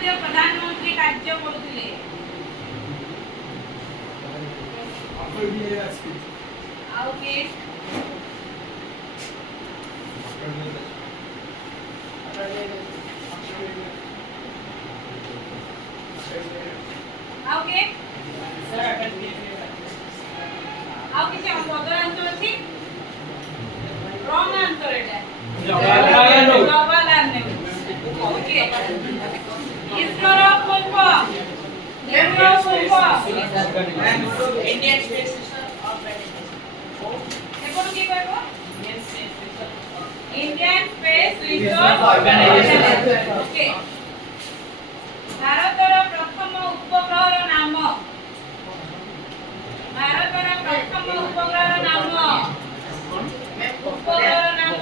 मध्य प्रधानमंत्री कार्य करुथिले आउ के आउ के आउ के हम अदर आंसर अछि रॉन्ग आंसर एटा जवाहरलाल नेहरू ओके इसरो रो फुल फॉर्म नेहरू रो full form Indian space station of देखो की कहबो Indian space research organisation okay भारतर प्रथम उपग्रहर नाम भारतर प्रथम उपग्रहर नाम उपग्रहर नाम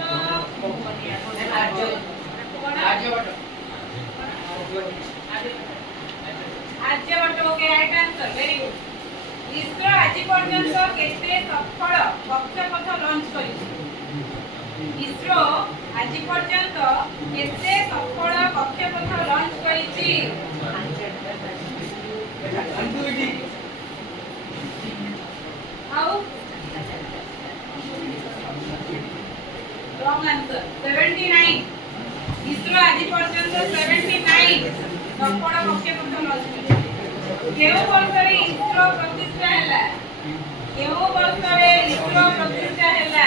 Aryabhata okay right answer very good ISRO आज पर्यंत केते सफल कक्षपथ लॉन्च करिछि इसरो आज पर्यंत केते सफल कक्षपथ लॉन्च करिछि हाउ रॉन्ग आंसर 79 इसरो आज पर्यंत 79 सफल कक्षपथ लॉन्च करिछि केउ वर्षरे इसरो प्रतिष्ठा हैला केउ वर्षरे इसरो प्रतिष्ठा हैला